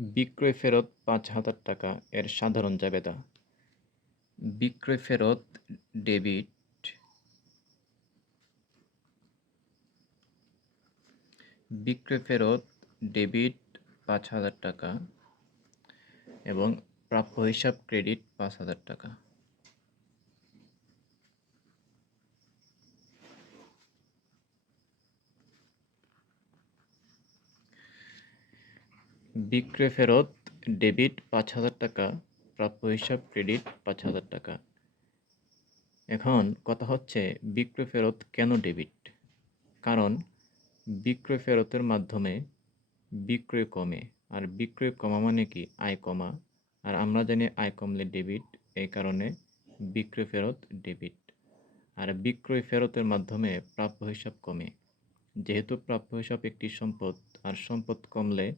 বিক্রয় ফেরত ৫,০০০ টাকা এর সাধারণ জাবেদা। বিক্রয় ফেরত ডেবিট বিক্রয় ফেরত ডেবিট ৫,০০০ টাকা এবং প্রাপ্য হিসাব ক্রেডিট ৫,০০০ টাকা। বিক্রয় ফেরত ডেবিট ৫,০০০ টাকা, প্রাপ্য হিসাব ক্রেডিট ৫,০০০ টাকা। এখন কথা হচ্ছে বিক্রয় ফেরত কেন ডেবিট? কারণ বিক্রয় ফেরতের মাধ্যমে বিক্রয় কমে, আর বিক্রয় কমা মানে কি আয় কমা, আর আমরা জানি আয় কমলে ডেবিট, এই কারণে বিক্রয় ফেরত ডেবিট। আর বিক্রয় ফেরতের মাধ্যমে প্রাপ্য হিসাব কমে, যেহেতু প্রাপ্য হিসাব একটি সম্পদ, আর সম্পদ কমলে